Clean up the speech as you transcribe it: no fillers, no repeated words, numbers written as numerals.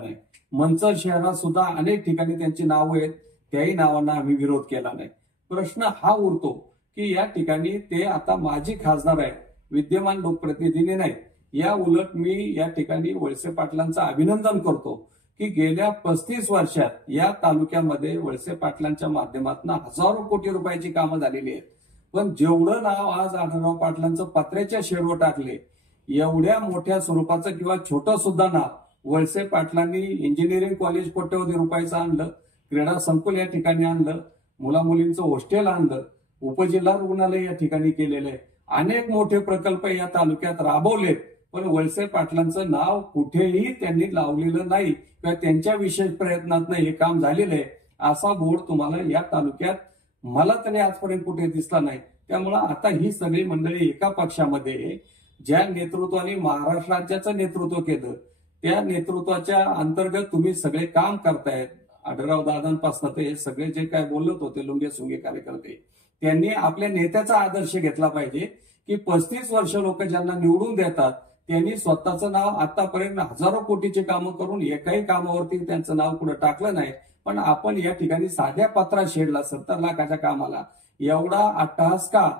नाही। मंचर शहरात सुद्धा अनेक ठिकाणी त्यांची नावं आहेत, त्याही नावांना आम्ही विरोध केला नाही। प्रश्न हा उरतो की या ठिकाणी ते आता माजी खासदार आहे, विद्यमान लोकप्रतिनिधी नाही। या उलट मी या ठिकाणी वळसे पाटलांचं अभिनंदन करतो की गेल्या 35 वर्षात या तालुक्यामध्ये वळसे पाटलांच्या माध्यमातून हजारो कोटी रुपयाची कामं झालेली आहेत। पण जेवढं नाव आज आढळराव पाटलांचं पत्र्याच्या शेडवर टाकले, एवढ्या मोठ्या स्वरूपाचं किंवा छोटं सुद्धा नाव वळसे पाटलांनी इंजिनिअरिंग कॉलेज कोट्यवधी रुपयाचं आणलं, क्रीडा संकुल या ठिकाणी आणलं, मुला मुलींचं हॉस्टेल आणलं, उपजिल्हा रुग्णालय या ठिकाणी केलेलं आहे, अनेक मोठे प्रकल्प या तालुक्यात राबवलेत। पण वळसे पाटलांचं नाव कुठेही त्यांनी लावलेलं नाही किंवा त्यांच्या विशेष प्रयत्नातनं हे काम झालेलं आहे असा बोर्ड तुम्हाला या तालुक्यात मला तरी आजपर्यंत कुठे दिसला नाही। त्यामुळे आता ही सगळी मंडळी एका पक्षामध्ये ज्या नेतृत्वाने महाराष्ट्र राज्याचं नेतृत्व केलं त्या नेतृत्वाच्या अंतर्गत तुम्ही सगळे काम करतायत। आढळराव दादांपासून ते सगळे जे काय बोलत होते लुंगे सुंगे कार्यकर्ते, त्यांनी आपल्या नेत्याचा आदर्श घेतला पाहिजे की 35 वर्ष लोक ज्यांना निवडून देतात त्यांनी स्वतःचं नाव आतापर्यंत हजारो कोटीची कामं करून एकाही कामावरती त्यांचं नाव कुठं टाकलं नाही। पण आपण या ठिकाणी साध्या पत्रा शेडला 70 लाखाच्या कामाला एवढा अट्टहास का